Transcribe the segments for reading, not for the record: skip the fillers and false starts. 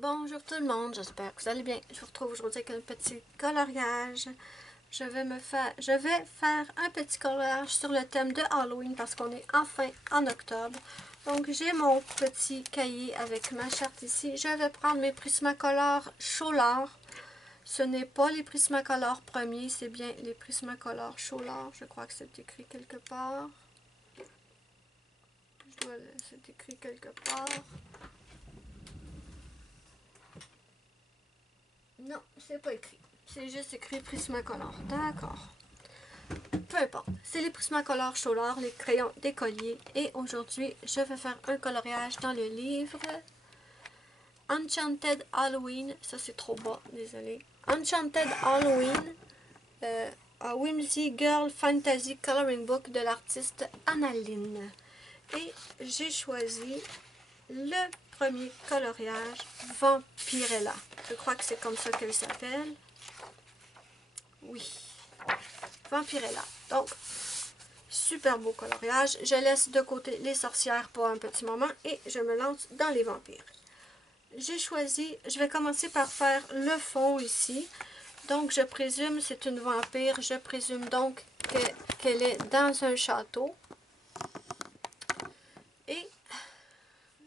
Bonjour tout le monde, j'espère que vous allez bien. Je vous retrouve aujourd'hui avec un petit coloriage. Je vais faire un petit coloriage sur le thème de Halloween parce qu'on est enfin en octobre. Donc j'ai mon petit cahier avec ma charte ici. Je vais prendre mes Prismacolor Cholard. Ce n'est pas les Prismacolor premiers, c'est bien les Prismacolor Cholard. Je crois que c'est écrit quelque part. C'est écrit quelque part. Non, c'est pas écrit. C'est juste écrit Prismacolor. D'accord. Peu importe. C'est les Prismacolor Cholard, les crayons d'écolier. Et aujourd'hui, je vais faire un coloriage dans le livre Enchanted Halloween. Ça, c'est trop bas, désolé. Enchanted Halloween, a Whimsy Girl Fantasy Coloring Book de l'artiste Annaline. Et j'ai choisi le premier coloriage, Vampirella. Je crois que c'est comme ça qu'elle s'appelle. Oui, Vampirella. Donc, super beau coloriage. Je laisse de côté les sorcières pour un petit moment et je me lance dans les vampires. J'ai choisi, je vais commencer par faire le fond ici. Donc, je présume c'est une vampire. Je présume donc qu'elle est dans un château. Et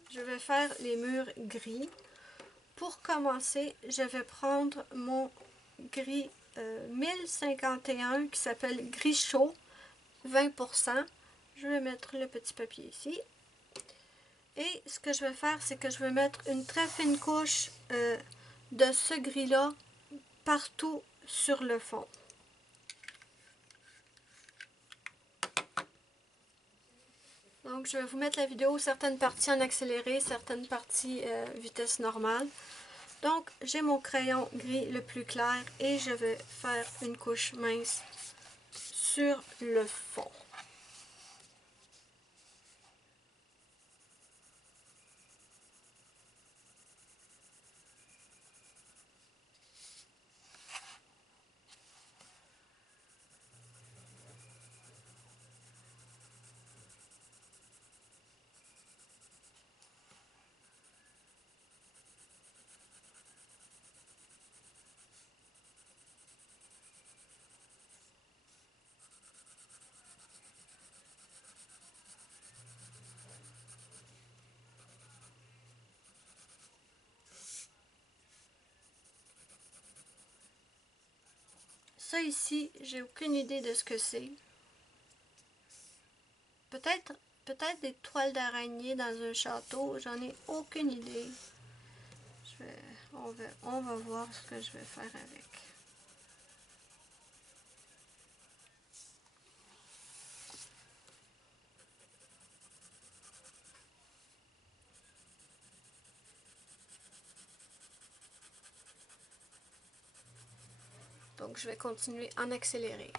je vais faire les murs gris. Pour commencer, je vais prendre mon gris 1051 qui s'appelle gris chaud, 20%. Je vais mettre le petit papier ici. Et ce que je vais faire, c'est que je vais mettre une très fine couche de ce gris-là partout sur le fond. Donc, je vais vous mettre la vidéo, certaines parties en accéléré, certaines parties vitesse normale. Donc, j'ai mon crayon gris le plus clair et je vais faire une couche mince sur le fond. Ça ici, j'ai aucune idée de ce que c'est. Peut-être des toiles d'araignée dans un château, j'en ai aucune idée. On va voir ce que je vais faire avec. Donc je vais continuer en accéléré.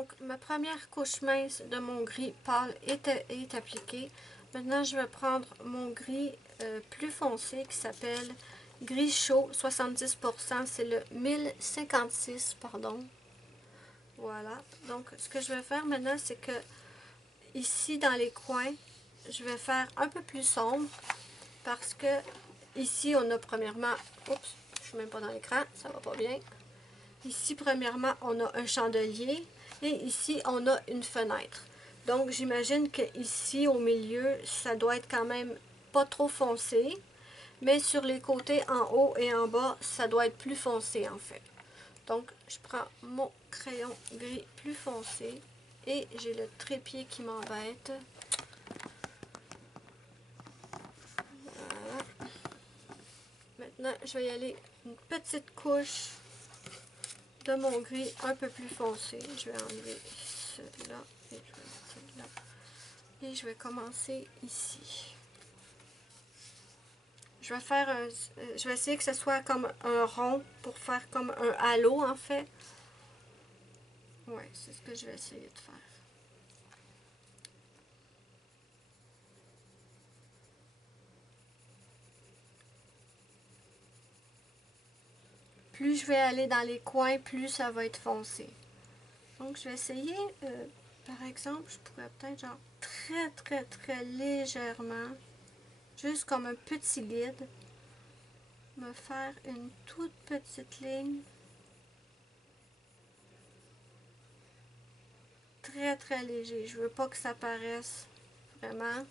Donc, ma première couche mince de mon gris pâle est appliquée. Maintenant, je vais prendre mon gris plus foncé qui s'appelle gris chaud 70%. C'est le 1056, pardon. Voilà. Donc, ce que je vais faire maintenant, c'est que ici, dans les coins, je vais faire un peu plus sombre parce que ici, on a premièrement... Oups, je suis même pas dans l'écran, ça va pas bien. Ici, premièrement, on a un chandelier et ici, on a une fenêtre. Donc, j'imagine que ici, au milieu, ça doit être quand même pas trop foncé, mais sur les côtés, en haut et en bas, ça doit être plus foncé, en fait. Donc, je prends mon crayon gris plus foncé et j'ai le trépied qui m'embête. Voilà. Maintenant, je vais y aller une petite couche de mon gris un peu plus foncé. Je vais enlever celui-là et je vais mettre celui-là. Et je vais commencer ici. Je vais faire je vais essayer que ce soit comme un rond pour faire comme un halo en fait. Ouais, c'est ce que je vais essayer de faire. Plus je vais aller dans les coins, plus ça va être foncé. Donc je vais essayer, par exemple, je pourrais peut-être genre très légèrement, juste comme un petit guide, me faire une toute petite ligne. Très léger. Je veux pas que ça paraisse vraiment.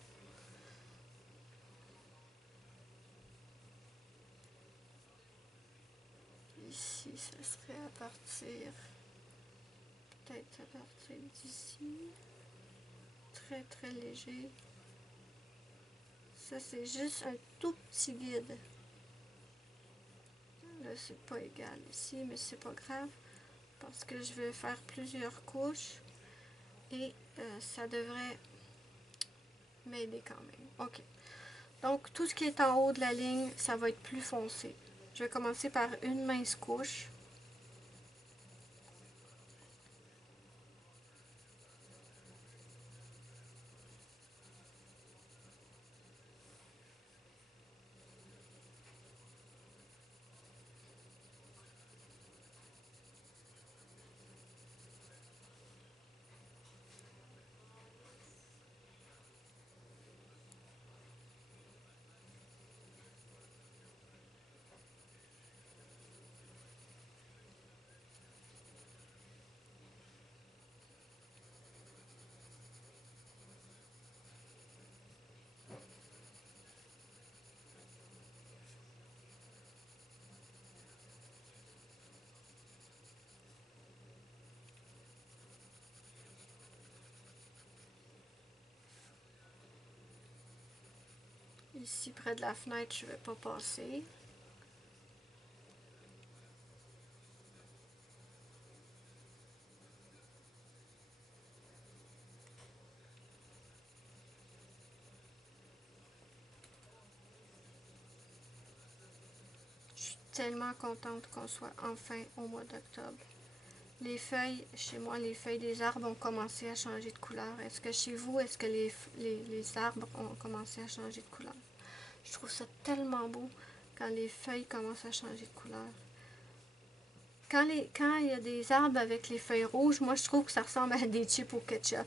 Ici, ce serait à partir, peut-être à partir d'ici. Très léger. Ça, c'est juste un tout petit guide. Là, c'est pas égal ici, mais c'est pas grave parce que je vais faire plusieurs couches et ça devrait m'aider quand même. Ok. Donc, tout ce qui est en haut de la ligne, ça va être plus foncé. Je vais commencer par une mince couche. Ici, près de la fenêtre, je ne vais pas passer. Je suis tellement contente qu'on soit enfin au mois d'octobre. Les feuilles, chez moi, les feuilles des arbres ont commencé à changer de couleur. Est-ce que chez vous, est-ce que les arbres ont commencé à changer de couleur? Je trouve ça tellement beau quand les feuilles commencent à changer de couleur. Quand il y a des arbres avec les feuilles rouges, moi je trouve que ça ressemble à des chips au ketchup.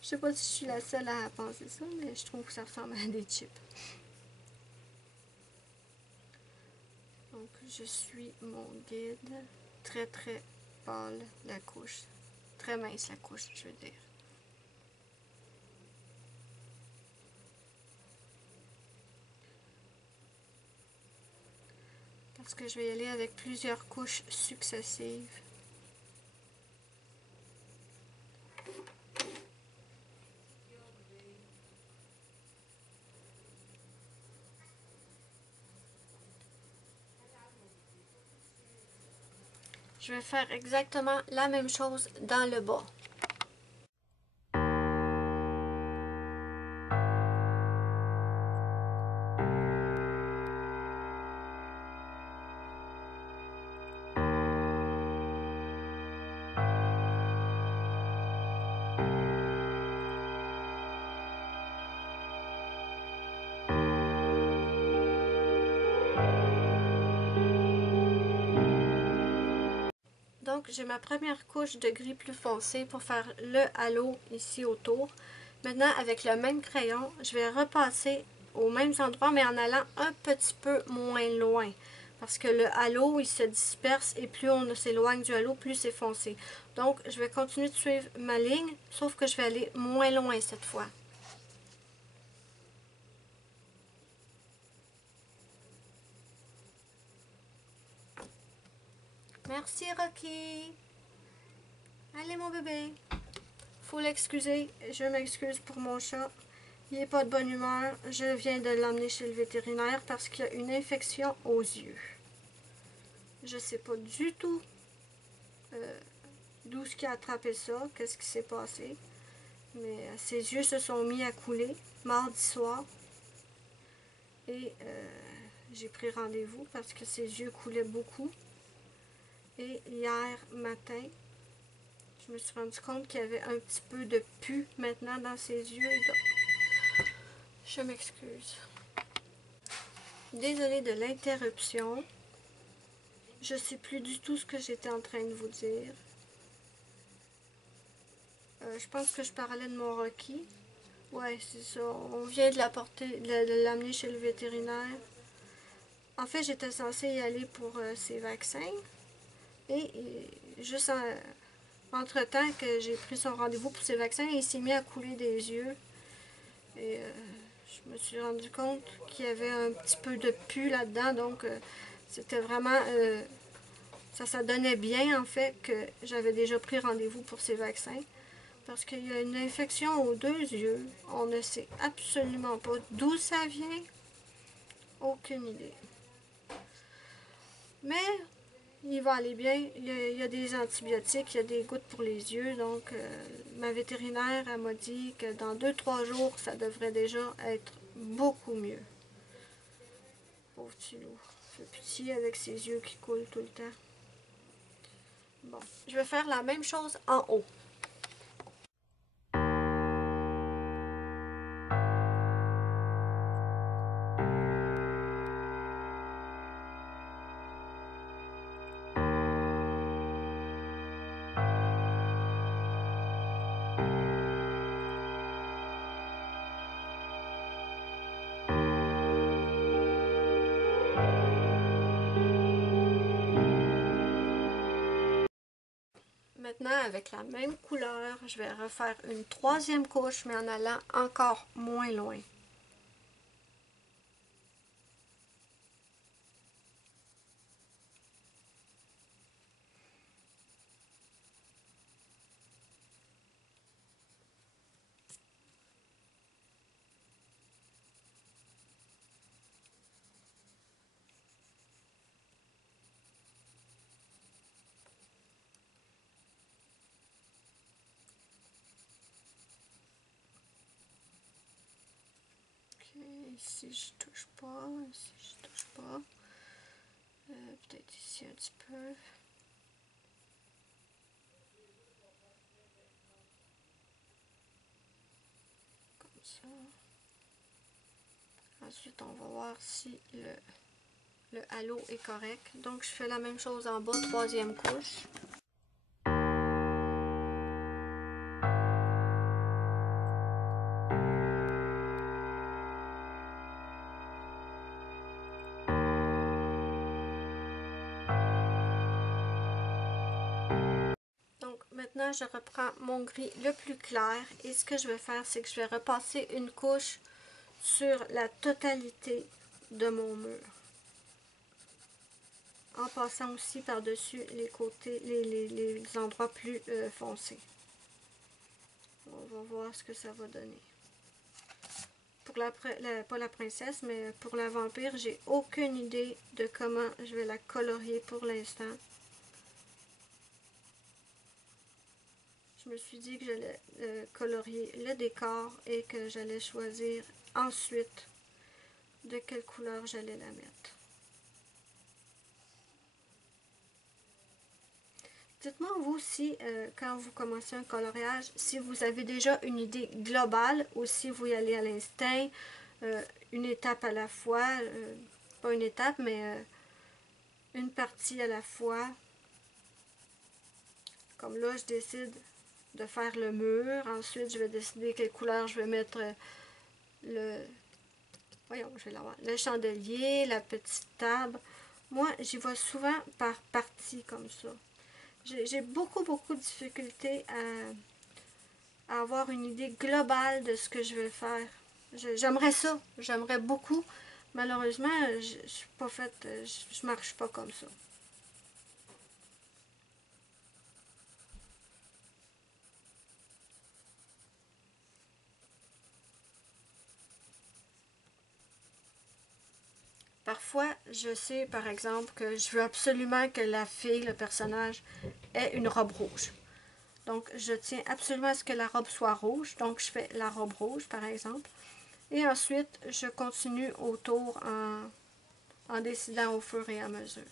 Je sais pas si je suis la seule à penser ça, mais je trouve que ça ressemble à des chips. Donc je suis mon guide. Très pâle la couche. Très mince la couche, je veux dire. Parce que je vais y aller avec plusieurs couches successives. Je vais faire exactement la même chose dans le bas. j'ai ma première couche de gris plus foncé pour faire le halo ici autour. Maintenant, avec le même crayon, je vais repasser aux mêmes endroits, mais en allant un petit peu moins loin. Parce que le halo, il se disperse et plus on s'éloigne du halo, plus c'est foncé. Donc, je vais continuer de suivre ma ligne, sauf que je vais aller moins loin cette fois. Merci, Rocky. Allez, mon bébé. Faut l'excuser. Je m'excuse pour mon chat. Il n'est pas de bonne humeur. Je viens de l'emmener chez le vétérinaire parce qu'il a une infection aux yeux. Je ne sais pas du tout d'où ce qui a attrapé ça, qu'est-ce qui s'est passé. Mais ses yeux se sont mis à couler mardi soir. Et j'ai pris rendez-vous parce que ses yeux coulaient beaucoup. Et hier matin, je me suis rendu compte qu'il y avait un petit peu de pus maintenant dans ses yeux. Donc, je m'excuse. Désolée de l'interruption. Je ne sais plus du tout ce que j'étais en train de vous dire. Je pense que je parlais de mon Rocky. Ouais, c'est ça. On vient de l'amener chez le vétérinaire. En fait, j'étais censée y aller pour ses vaccins. Et juste entre-temps que j'ai pris son rendez-vous pour ses vaccins, il s'est mis à couler des yeux. Et je me suis rendu compte qu'il y avait un petit peu de pus là-dedans. Donc, c'était vraiment... ça donnait bien, en fait, que j'avais déjà pris rendez-vous pour ses vaccins. Parce qu'il y a une infection aux deux yeux. On ne sait absolument pas d'où ça vient. Aucune idée. Mais il va aller bien. Il y a des antibiotiques, il y a des gouttes pour les yeux. Donc, ma vétérinaire m'a dit que dans 2-3 jours, ça devrait déjà être beaucoup mieux. Pauvre petit loup. Il fait pitié avec ses yeux qui coulent tout le temps. Bon, je vais faire la même chose en haut. Maintenant, avec la même couleur, je vais refaire une troisième couche, mais en allant encore moins loin. Ici je touche pas, ici je touche pas. Peut-être ici un petit peu. Comme ça. Ensuite on va voir si le halo est correct. Donc je fais la même chose en bas, troisième couche. Maintenant, je reprends mon gris le plus clair et ce que je vais faire, c'est que je vais repasser une couche sur la totalité de mon mur. En passant aussi par-dessus les côtés, les endroits plus foncés. On va voir ce que ça va donner. Pour pas la princesse, mais pour la vampire, j'ai aucune idée de comment je vais la colorier pour l'instant. Je me suis dit que j'allais colorier le décor et que j'allais choisir ensuite de quelle couleur j'allais la mettre. Dites-moi vous aussi, quand vous commencez un coloriage, si vous avez déjà une idée globale ou si vous y allez à l'instinct, une étape à la fois, pas une étape, mais une partie à la fois. Comme là, je décide de faire le mur. Ensuite, je vais décider quelle couleur je vais mettre le... Voyons, je vais l'avoir. Le chandelier, la petite table. Moi, j'y vais souvent par partie comme ça. J'ai beaucoup de difficultés à avoir une idée globale de ce que je vais faire. J'aimerais ça. J'aimerais beaucoup. Malheureusement, je suis pas faite... Je marche pas comme ça. Parfois, je sais, par exemple, que je veux absolument que la fille, le personnage, ait une robe rouge. Donc, je tiens absolument à ce que la robe soit rouge. Donc, je fais la robe rouge, par exemple. Et ensuite, je continue autour en décidant au fur et à mesure.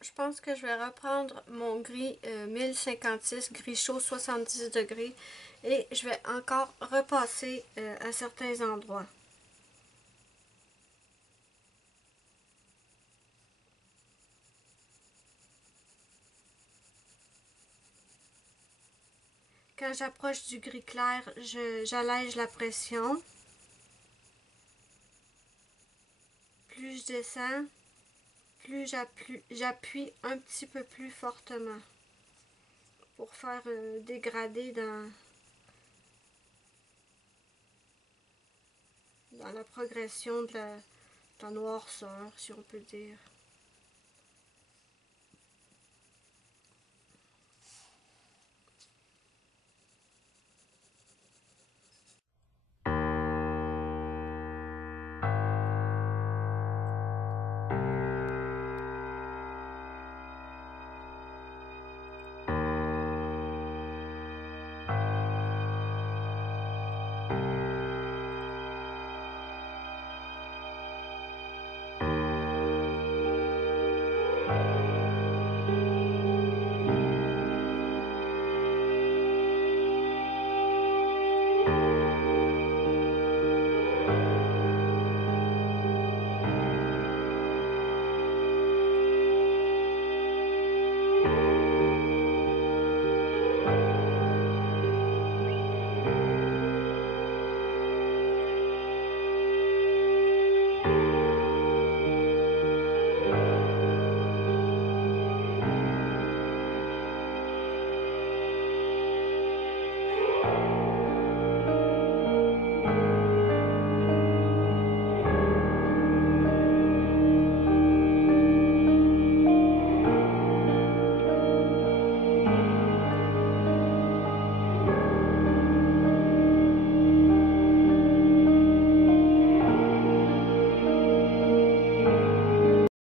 Je pense que je vais reprendre mon gris 1056, gris chaud 70 degrés, et je vais encore repasser à certains endroits. Quand j'approche du gris clair, j'allège la pression. Plus je descends, plus j'appuie un petit peu plus fortement pour faire un dégradé dans la progression de la noirceur, si on peut dire.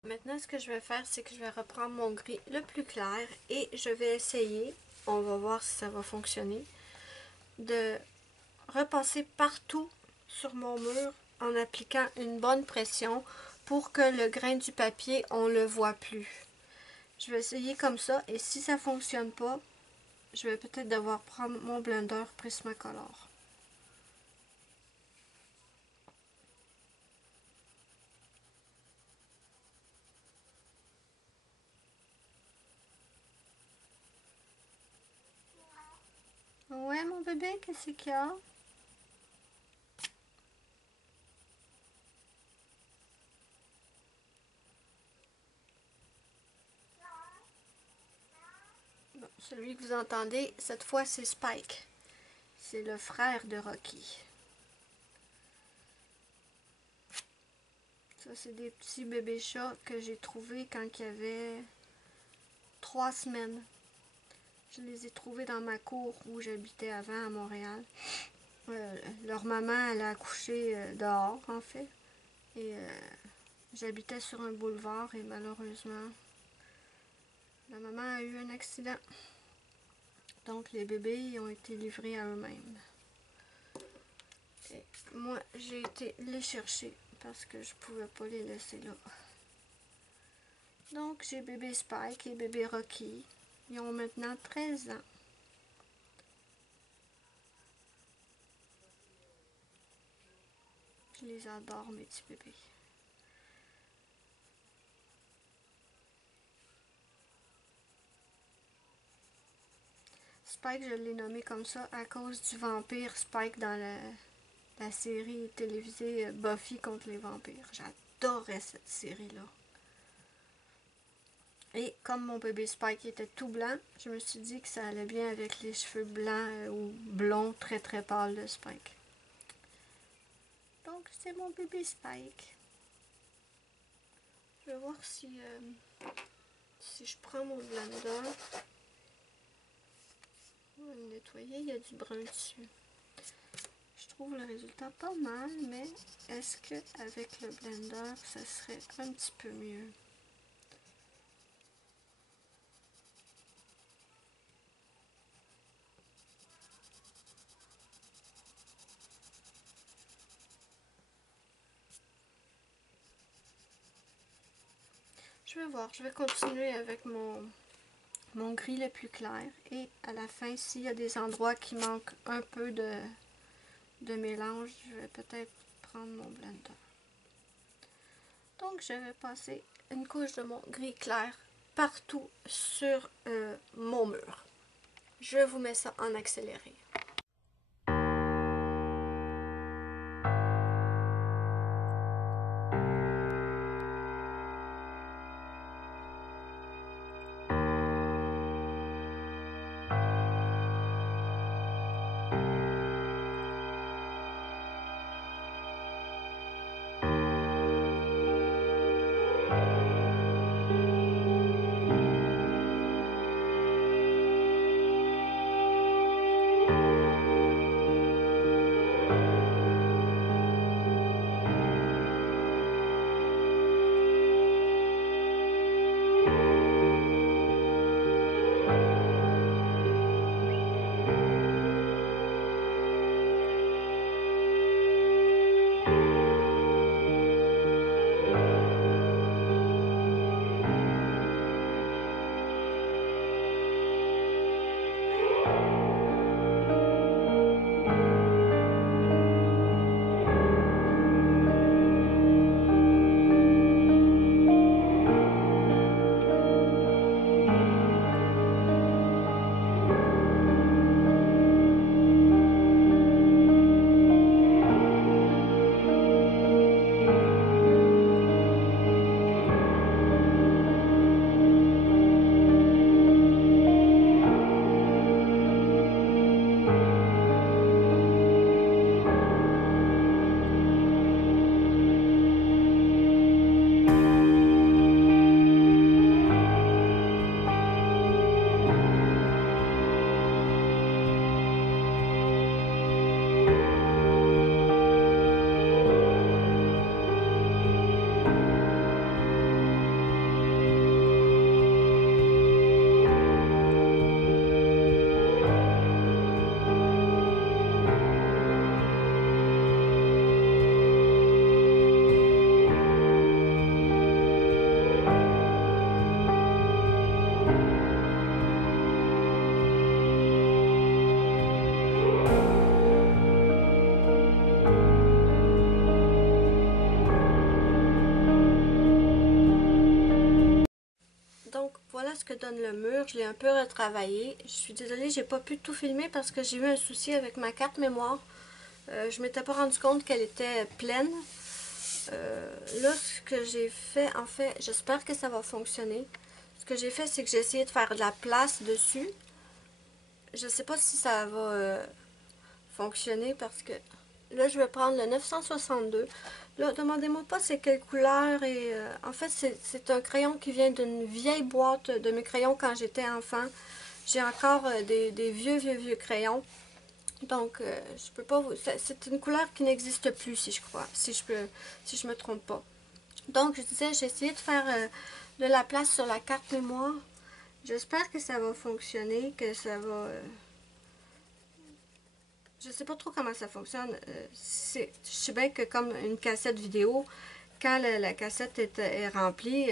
Maintenant, ce que je vais faire, c'est que je vais reprendre mon gris le plus clair et je vais essayer, on va voir si ça va fonctionner, de repasser partout sur mon mur en appliquant une bonne pression pour que le grain du papier, on ne le voit plus. Je vais essayer comme ça et si ça ne fonctionne pas, je vais peut-être devoir prendre mon blender Prismacolor. Ouais, mon bébé, qu'est-ce qu'il y a? Bon, celui que vous entendez, cette fois, c'est Spike. C'est le frère de Rocky. Ça, c'est des petits bébés chats que j'ai trouvés quand il y avait 3 semaines. Je les ai trouvés dans ma cour où j'habitais avant à Montréal. Leur maman, elle a accouché dehors, en fait. Et j'habitais sur un boulevard et malheureusement, la maman a eu un accident. Donc, les bébés ont été livrés à eux-mêmes. Et moi, j'ai été les chercher parce que je pouvais pas les laisser là. Donc, j'ai bébé Spike et bébé Rocky. Ils ont maintenant 13 ans. Je les adore, mes petits bébés. Spike, je l'ai nommé comme ça à cause du vampire Spike dans la série télévisée Buffy contre les vampires. J'adorais cette série-là. Et comme mon bébé Spike était tout blanc, je me suis dit que ça allait bien avec les cheveux blancs ou blonds très très pâles de Spike. Donc c'est mon bébé Spike. Je vais voir si je prends mon blender. On va le nettoyer, il y a du brun dessus. Je trouve le résultat pas mal, mais est-ce que avec le blender, ça serait un petit peu mieux? Je vais voir, je vais continuer avec mon gris le plus clair et à la fin, s'il y a des endroits qui manquent un peu de mélange, je vais peut-être prendre mon blender. Donc je vais passer une couche de mon gris clair partout sur mon mur. Je vous mets ça en accéléré. ce que donne le mur. Je l'ai un peu retravaillé. Je suis désolée, j'ai pas pu tout filmer parce que j'ai eu un souci avec ma carte mémoire. Je m'étais pas rendu compte qu'elle était pleine. Là, ce que j'ai fait, en fait, j'espère que ça va fonctionner. Ce que j'ai fait, c'est que j'ai essayé de faire de la place dessus. Je sais pas si ça va fonctionner parce que là, je vais prendre le 962. Là, demandez-moi pas c'est quelle couleur. Et en fait, c'est un crayon qui vient d'une vieille boîte de mes crayons quand j'étais enfant. J'ai encore des vieux crayons. Donc, je peux pas vous... C'est une couleur qui n'existe plus, si je crois, si je me trompe pas. Donc, je disais, j'ai essayé de faire de la place sur la carte mémoire. J'espère que ça va fonctionner, que ça va... je sais pas trop comment ça fonctionne. Je sais bien que comme une cassette vidéo, quand la cassette est remplie,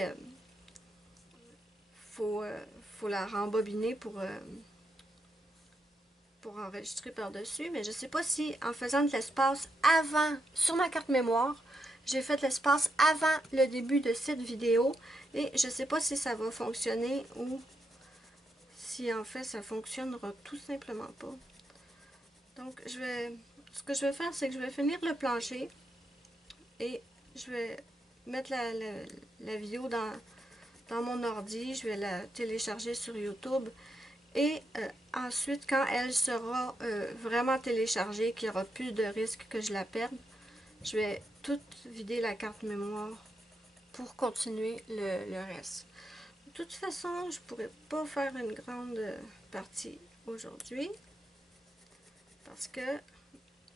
faut la rembobiner pour enregistrer par-dessus, mais je ne sais pas si en faisant de l'espace avant, sur ma carte mémoire, j'ai fait de l'espace avant le début de cette vidéo, et je ne sais pas si ça va fonctionner ou si en fait ça fonctionnera tout simplement pas. Donc ce que je vais faire, c'est que je vais finir le plancher et je vais mettre la vidéo dans mon ordi, je vais la télécharger sur YouTube. Et ensuite, quand elle sera vraiment téléchargée, qu'il n'y aura plus de risque que je la perde, je vais tout vider la carte mémoire pour continuer le reste. De toute façon, je ne pourrais pas faire une grande partie aujourd'hui parce que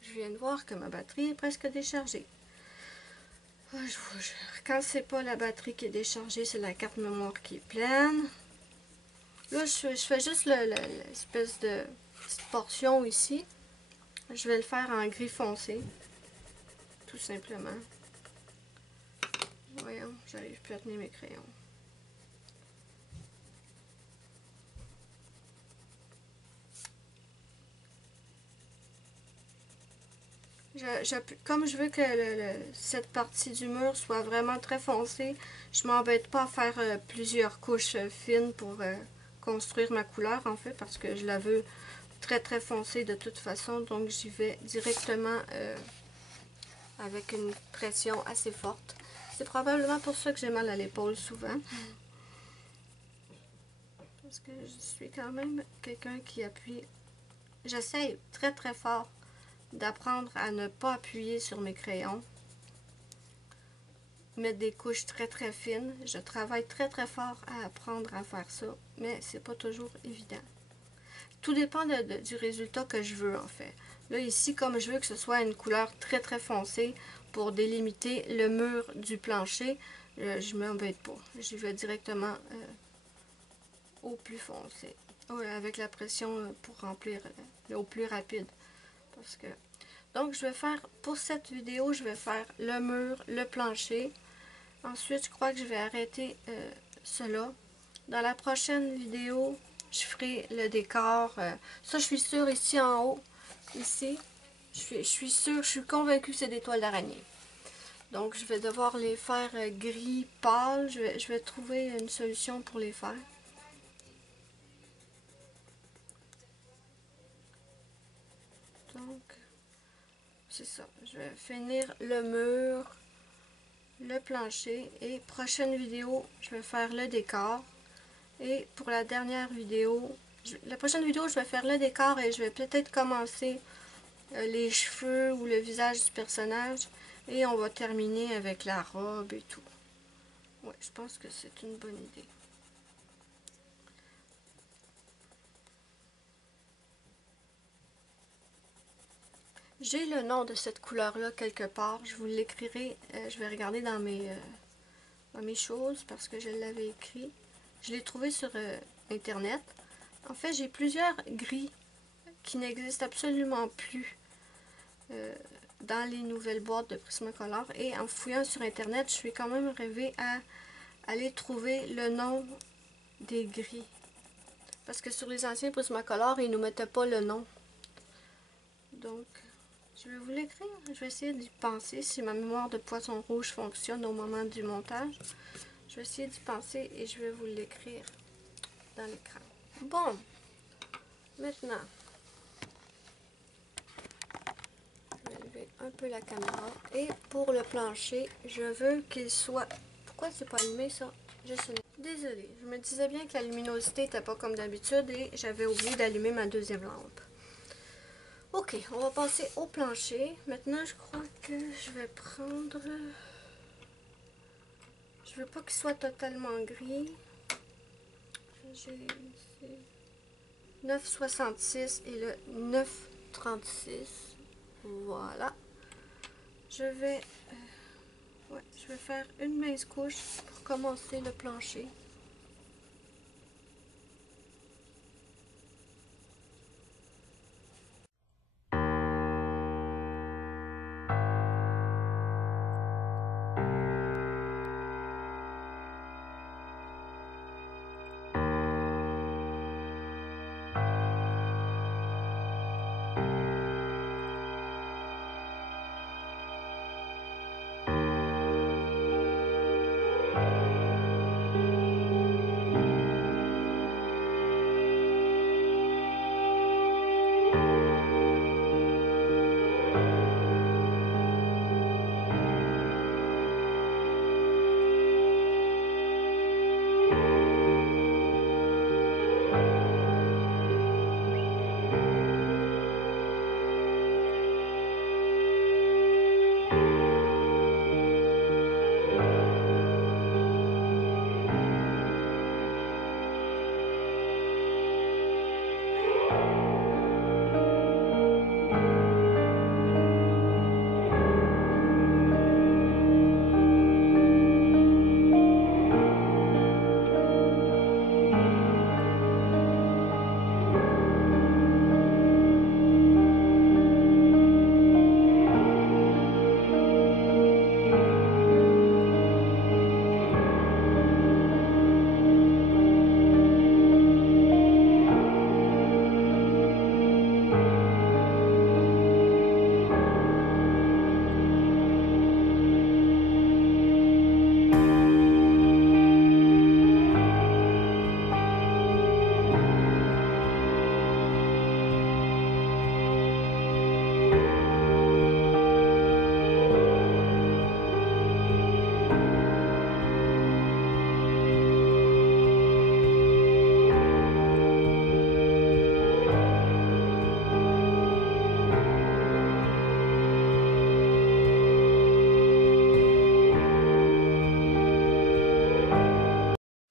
je viens de voir que ma batterie est presque déchargée. Oh, je vous jure, quand c'est pas la batterie qui est déchargée, c'est la carte mémoire qui est pleine. Là, je fais juste l'espèce de petite portion ici. Je vais le faire en gris foncé, tout simplement. Voyons, j'arrive plus à tenir mes crayons. Comme je veux que cette partie du mur soit vraiment très foncée, je m'embête pas à faire plusieurs couches fines pour construire ma couleur, en fait, parce que je la veux très foncée de toute façon, donc j'y vais directement avec une pression assez forte. C'est probablement pour ça que j'ai mal à l'épaule souvent. Parce que je suis quand même quelqu'un qui appuie. J'essaye très fort d'apprendre à ne pas appuyer sur mes crayons. Mettre des couches très fines. Je travaille très fort à apprendre à faire ça, mais c'est pas toujours évident. Tout dépend du résultat que je veux, en fait. Là, ici, comme je veux que ce soit une couleur très foncée pour délimiter le mur du plancher, je m'embête pas. J'y vais directement au plus foncé. Avec la pression pour remplir au plus rapide. Parce que... Donc, je vais faire, pour cette vidéo, je vais faire le mur, le plancher. Ensuite, je crois que je vais arrêter cela. Dans la prochaine vidéo, je ferai le décor. Ça, je suis sûre, ici en haut, ici, je suis sûre, je suis convaincue que c'est des toiles d'araignée. Donc, je vais devoir les faire gris pâle. Je vais trouver une solution pour les faire. Donc, c'est ça. Je vais finir le mur, le plancher, et prochaine vidéo, je vais faire le décor. Et pour la dernière vidéo, la prochaine vidéo, je vais faire le décor et je vais peut-être commencer les cheveux ou le visage du personnage. Et on va terminer avec la robe et tout. Ouais, je pense que c'est une bonne idée. J'ai le nom de cette couleur-là quelque part. Je vous l'écrirai. Je vais regarder dans mes choses parce que je l'avais écrit. Je l'ai trouvé sur Internet. En fait, j'ai plusieurs gris qui n'existent absolument plus dans les nouvelles boîtes de Prismacolor. Et en fouillant sur Internet, je suis quand même arrivée à aller trouver le nom des gris. Parce que sur les anciens Prismacolor, ils ne nous mettaient pas le nom. Donc, je vais vous l'écrire. Je vais essayer d'y penser si ma mémoire de poisson rouge fonctionne au moment du montage. Je vais essayer d'y penser et je vais vous l'écrire. dans l'écran. Bon, maintenant, je vais lever un peu la caméra. Et pour le plancher, je veux qu'il soit... Pourquoi c'est pas allumé ça? Désolée, je me disais bien que la luminosité n'était pas comme d'habitude et j'avais oublié d'allumer ma deuxième lampe. Ok, on va passer au plancher. Maintenant, je crois que je vais prendre... Je veux pas qu'il soit totalement gris. J'ai 9,66 et le 9,36. Voilà. Je vais faire une mince couche pour commencer le plancher.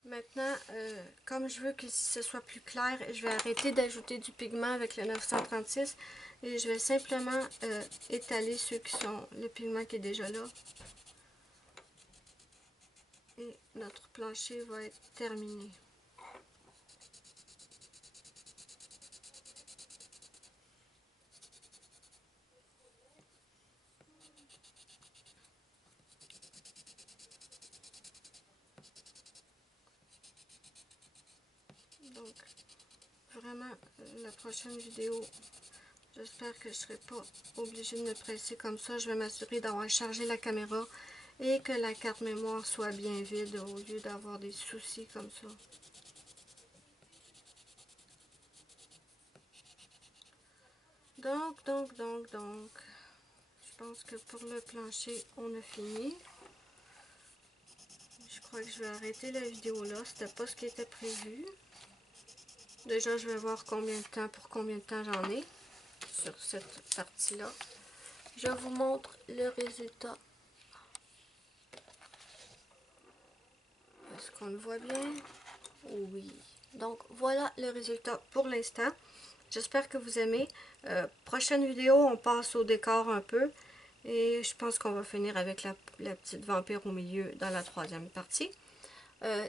Maintenant, comme je veux que ce soit plus clair, je vais arrêter d'ajouter du pigment avec le 936 et je vais simplement étaler ceux qui sont le pigment qui est déjà là. Et notre plancher va être terminé. Donc, vraiment, la prochaine vidéo, j'espère que je ne serai pas obligée de me presser comme ça. Je vais m'assurer d'avoir chargé la caméra et que la carte mémoire soit bien vide au lieu d'avoir des soucis comme ça. Donc, je pense que pour le plancher, on a fini. Je crois que je vais arrêter la vidéo là, c'était pas ce qui était prévu. Déjà, je vais voir combien de temps j'en ai sur cette partie-là. Je vous montre le résultat. Est-ce qu'on le voit bien? Oui. Donc, voilà le résultat pour l'instant. J'espère que vous aimez. Prochaine vidéo, on passe au décor un peu. Et je pense qu'on va finir avec la petite vampire au milieu dans la troisième partie.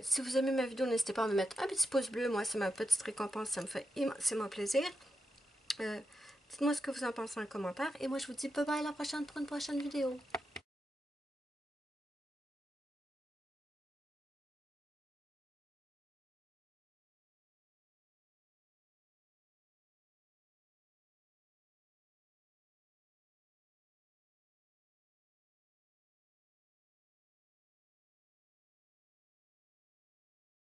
Si vous aimez ma vidéo, n'hésitez pas à me mettre un petit pouce bleu. Moi, c'est ma petite récompense. Ça me fait immensément plaisir. Dites-moi ce que vous en pensez en commentaire. Et moi, je vous dis bye bye à la prochaine pour une prochaine vidéo.